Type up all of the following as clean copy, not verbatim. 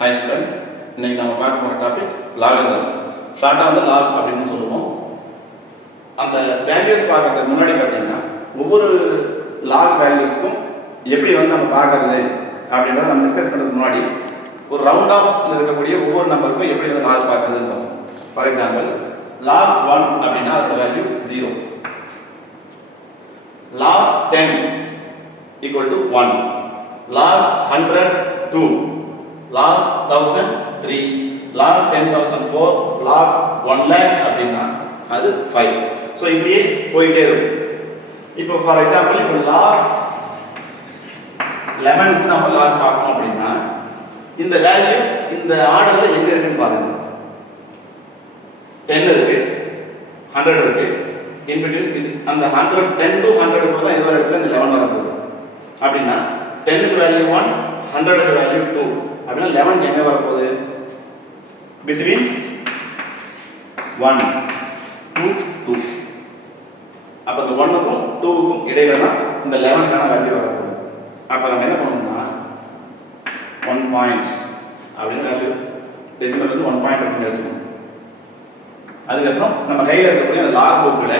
Hi students, இன்னைக்கு நாம பார்க்க போற டாபிக் லாகரிதம். ஷார்ட்டா வந்து லாக் அப்படின்னு சொல்லுவோம். அந்த வேல்யூஸ் பார்க்கறதுக்கு முன்னாடி பார்த்தீங்கன்னா ஒவ்வொரு லாக் வேல்யூஸ்க்கும் எப்படி வந்து நம்ம பார்க்கறது அப்படின்றத நம்ம டிஸ்கஸ் பண்ணுறதுக்கு முன்னாடி ஒரு ரவுண்ட் ஆஃப் இருக்கக்கூடிய ஒவ்வொரு நம்பருக்கும் எப்படி வந்து லாக் பார்க்கறதுன்னு பார்ப்போம். ஃபார் எக்ஸாம்பிள் லாக் 1 அப்படின்னா அதோட value 0. Log 10 equal to 1. Log 100 2. log 1000 3, log 10,000 4, log 1 lakh அப்படின்னா அது 5. ஸோ இப்படியே போயிட்டே இருக்கும். இப்போ ஃபார் எக்ஸாம்பிள் இப்போ log 11 நம்ம log பார்க்கணும் அப்படின்னா இந்த வேல்யூ இந்த ஆர்டர்ல எங்க இருக்குன்னு பாருங்க. 10 இருக்கு, 100 இருக்கு, இன் பிட்வீன் இது அந்த 100 10 to 100 கூட தான் ஏதோ ஒரு இடத்துல இந்த 11 வரப்போகுது. அப்படின்னா 10 க்கு வேல்யூ 1, 100 க்கு வேல்யூ 2. அப்படின்னா 11 எங்க வரப்போகுது? between 1 to 2. அப்ப இந்த 1 க்கும் 2 க்கும் இடையில தான் இந்த 11 கான வேல்யூ வரப்போகுது. அப்ப நம்ம என்ன பண்ணணும்னா 1 பாயிண்ட் அப்படின்னு வேல்யூ டெசிமல் வந்து 1 பாயிண்ட் அப்படின்னு எடுத்துக்கணும். அதுக்கப்புறம் நம்ம கையில் இருக்கக்கூடிய அந்த லாக் புக்கில்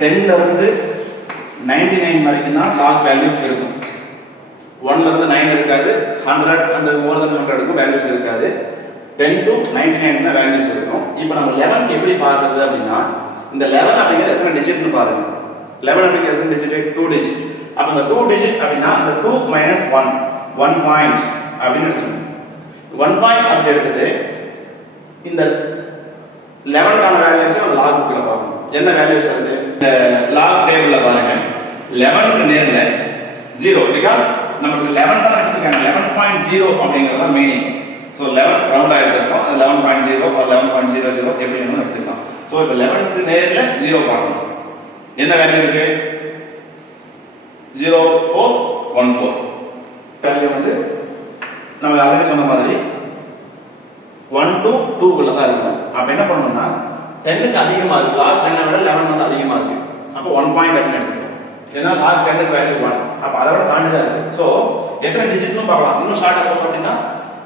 10ல இருந்து 99 வரைக்கும் தான் லாக் வேல்யூஸ் இருக்கும். 1ல இருந்து 9 இருக்காது, 100 and more than 100க்கும் வேல்யூஸ் இருக்காது. 10 to 99 தான் வேல்யூஸ் இருக்கும். இப்போ நம்ம 11 எப்படி பார்க்கிறது அப்படின்னா இந்த 11 அப்படிங்கிறது எத்தனை டிஜிட்னு பாருங்க. 11 அப்படிங்கிறது எத்தனை டிஜிட்? 2 டிஜிட். அப்போ இந்த 2 டிஜிட் அப்படின்னா அந்த 2 minus 1 பாயிண்ட் அப்படின்னு எடுத்துக்கணும். 1 பாயிண்ட் அப்படி எடுத்துட்டு இந்த 11 கான வேல்யூஸ் நம்ம லாக் புக்ல பார்க்கணும். என்ன வேல்யூஸ் வருது? இந்த லாக் டேபிள்ல பாருங்க. 11 க்கு நேர்ல 0 because நமக்கு 11 தான் எடுத்துக்காங்க. 11.0 அப்படிங்கிறது தான் மீனிங். ஸோ 11 ரவுண்டா எடுத்துக்கணும். அது 11.0 or 11.00 எப்படி வேணும்னு எடுத்துக்கலாம். ஸோ இப்போ 11 க்கு நேர்ல 0 பார்க்கணும். என்ன வேல்யூ இருக்கு? 0414. வேல்யூ வந்து நம்ம ஆல்ரெடி சொன்ன மாதிரி 1 to 2 குள்ள தான் இருக்கும். அப்ப என்ன பண்ணணும்னா 10 க்கு அதிகமா இருக்கு. லாக் 10 விட 11 வந்து அதிகமா இருக்கு. அப்போ 1 பாயிண்ட் அப்படின்னு எடுத்துக்கணும். ஏன்னா லாக் 10 க்கு வேல்யூ 1. அப்ப அதை விட தாண்டி தான் இருக்கு. ஸோ எத்தனை டிஜிட்னு பார்க்கலாம். இன்னும் ஷார்ட்டா சொல்லணும் அப்படின்னா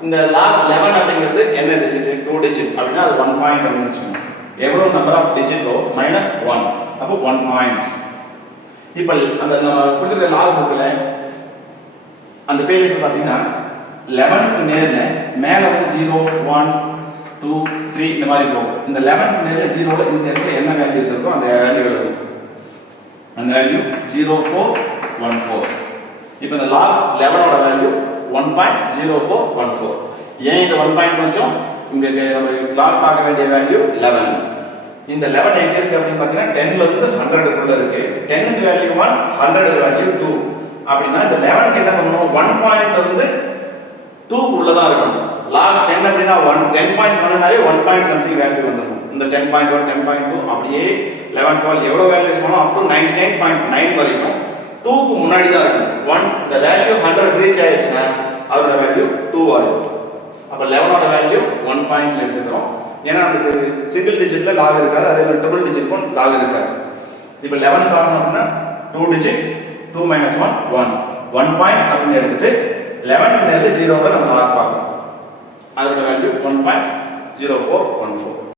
இந்த லாக் 11 அப்படிங்கிறது என்ன டிஜிட்? 2 டிஜிட். அப்படின்னா அது 1 பாயிண்ட் அப்படின்னு வச்சுக்கோங்க. எவ்வளவு நம்பர் ஆஃப் டிஜிட்டோ -1. அப்போ 1 பாயிண்ட். இப்போ அந்த நம்ம கொடுத்துருக்க லாக் புக்ல அந்த பேஜஸ் பார்த்தீங்கன்னா 11 க்கு நேர்ல மேல வந்து 0 1 2 3 இந்த மாதிரி போகும். இந்த 11 க்கு நேர்ல 0ல இந்த இடத்துல என்ன வேல்யூஸ் இருக்கோ அந்த வேல்யூ எழுதணும். அந்த வேல்யூ 0414. இப்போ இந்த லாக் 11 ஓட வேல்யூ 1.0414. ஏன் இந்த 1 பாயிண்ட் வச்சோம்? இங்க நம்ம லாக் பார்க்க வேண்டிய வேல்யூ 11. இந்த 11 எங்க இருக்கு அப்படின்னு பார்த்தீங்கன்னா 10ல இருந்து 100 குள்ள இருக்கு. 10 க்கு வேல்யூ 1, 100 க்கு வேல்யூ 2. அப்படின்னா இந்த 11 க்கு என்ன பண்ணனும்? 1 பாயிண்ட்ல இருந்து 2 உள்ள தான் இருக்கணும். லாக் 10 அப்படினா 10.1 னாலே 1 பாயிண்ட் சம்திங் வேல்யூ வந்துரும். இந்த 10.1 10.2 அப்படியே 11 12 எவ்வளவு வேல்யூஸ் வேணும் அப் டு 99.9 வரைக்கும் 2 க்கு முன்னாடி தான் இருக்கும். once the value 100 ரீச் ஆயிடுச்சுனா அதோட வேல்யூ 2 ஆயிடும். அப்ப 11 ஓட வேல்யூ 1 பாயிண்ட்ல எடுத்துக்கிறோம். ஏன்னா அதுக்கு சிங்கிள் டிஜிட்ல லாக் இருக்காது, அதே மாதிரி டபுள் டிஜிட்க்கும் லாக் இருக்காது. இப்போ 11 பார்க்கணும் அப்படினா 2 டிஜிட் 2 minus 1 1 பாயிண்ட் அப்படின்னு எடுத்துட்டு 11 க்கு நேர்ல 0 ல நம்ம லாக் பார்க்கணும். அதோட வேல்யூ 1.0414.